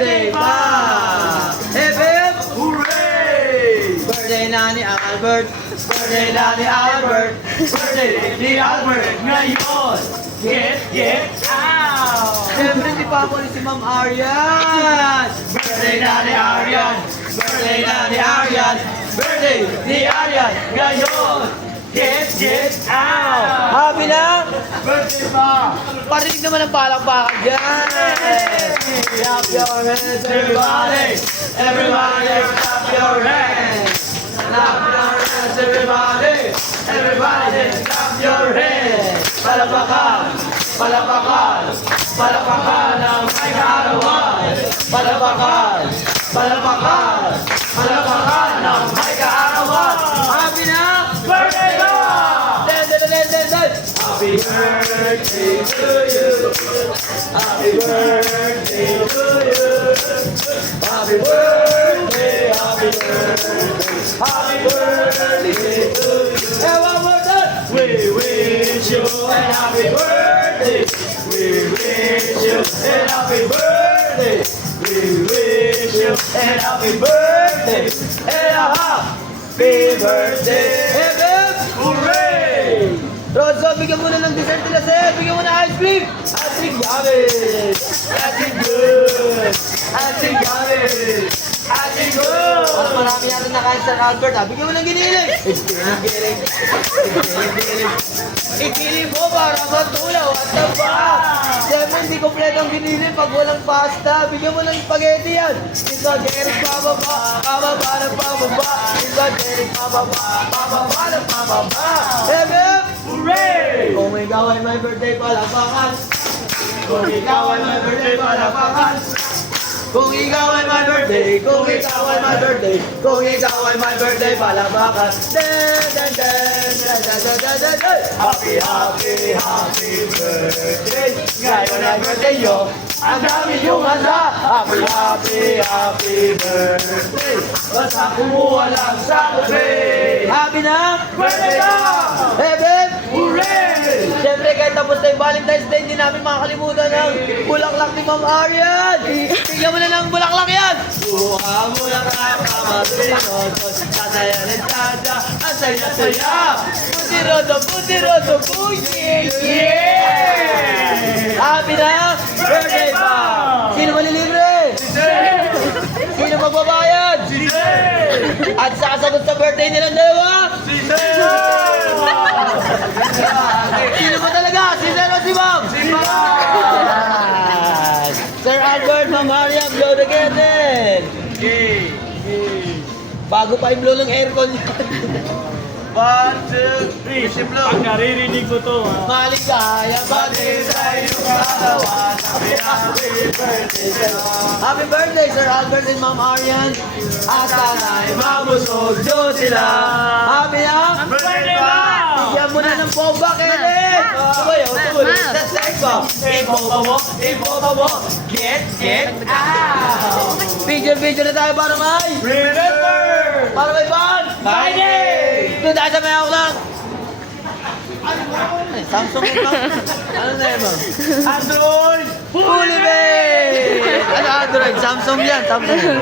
birthday pa! Hip hip! Hooray! Birthday na ni Albert! Birthday na ni Albert! Birthday ni Albert ngayon! Get out! Siyempre si Papa ni si Ma'am Arian! Birthday na ni Arian! Birthday na ni Arian! Birthday ni Arian ngayon! Get out! Happy na! Birthday pa! Parinig naman ang palakpakan dyan! Clap your hands everybody! Everybody clap your hands! Clap your hands everybody! Everybody clap your hands! Palapakan! Palapakan! Palapakan ng may kaarawan! Palapakan! Palapakan! Palapakan ng may kaarawan! Happy na! Birthday pa! Den! Happy birthday to you! Happy birthday to you! Happy birthday! Happy birthday! Happy birthday to you! Eh, one more time! We wish you a happy birthday! We wish you a happy birthday! We wish you a happy birthday! And a happy birthday! Hip hip! Hooray! Rodson, bigyan mo na ng dessert nila sir! Bigyan mo na ice cream! I think yummy! I think good! I think yummy! I think good! Parang marami natin nakain sa Albert ha. Bigyan mo ng giniling! Ikiling mo para matulaw at taba! Siyempre hindi kompleto ang giniling pag walang pasta. Bigyan mo ng spaghetti yan! Spaghetti pababa, pababa ng pababa. Spaghetti pababa, pababa ng pababa. Hip hip! Hooray! Kung ikaw ay may birthday palapakan. Kung ikaw ay may birthday palapakan. Kung ikaw ay my birthday, kung ikaw ay my birthday, kung ikaw ay my birthday, palabakan. Happy, happy, happy birthday! Ngayon ang birthday nyo, ang dami yung handa! Happy, happy, happy birthday! Basta kumuha lang sa buffet! Happy na? Birthday ka! Hip hip! Hooray! Siyempre kahit tapos na yung Valentine's Day, hindi namin makakalimutan ng bulaklak ni Ma'am Arian. Bigyan mo na ng bulaklak yan. Buha mo lang ang kamasiroto, tataya ng tada, ang saya-saya! Butirodo, buye! Yeah! Happy na? Birthday pa! Sino malilibre? Sino magbabayad? At sasagot sa birthday nilang dalawa? Sino ba talaga? Si Sir o si Ma'am? Yes. Sir Albert, Ma'am Mariam, blow the candle. Bago pa i-blow ng aircon yan. 1, 2, 3, simple! Pag naririnig ko to, Maligaya Pati sa iyong kalawan, happy, happy birthday sa'yo! Happy birthday, Sir Albert and Ma'am Arian. At sana'y Mabusog Diyos sila! happy na? Birthday pa! Bigyan mo na ng bomba, Kenneth! Tumayo. That's next ba? Iboba mo, get out! Picture na tayo para may Remember! Para may ban! Friday! Doon tayo sa may ako lang. Ay, Samsung ito. Ano na yun, ma'am? Android! Fully baked! Ano Android? Samsung yan, Samsung.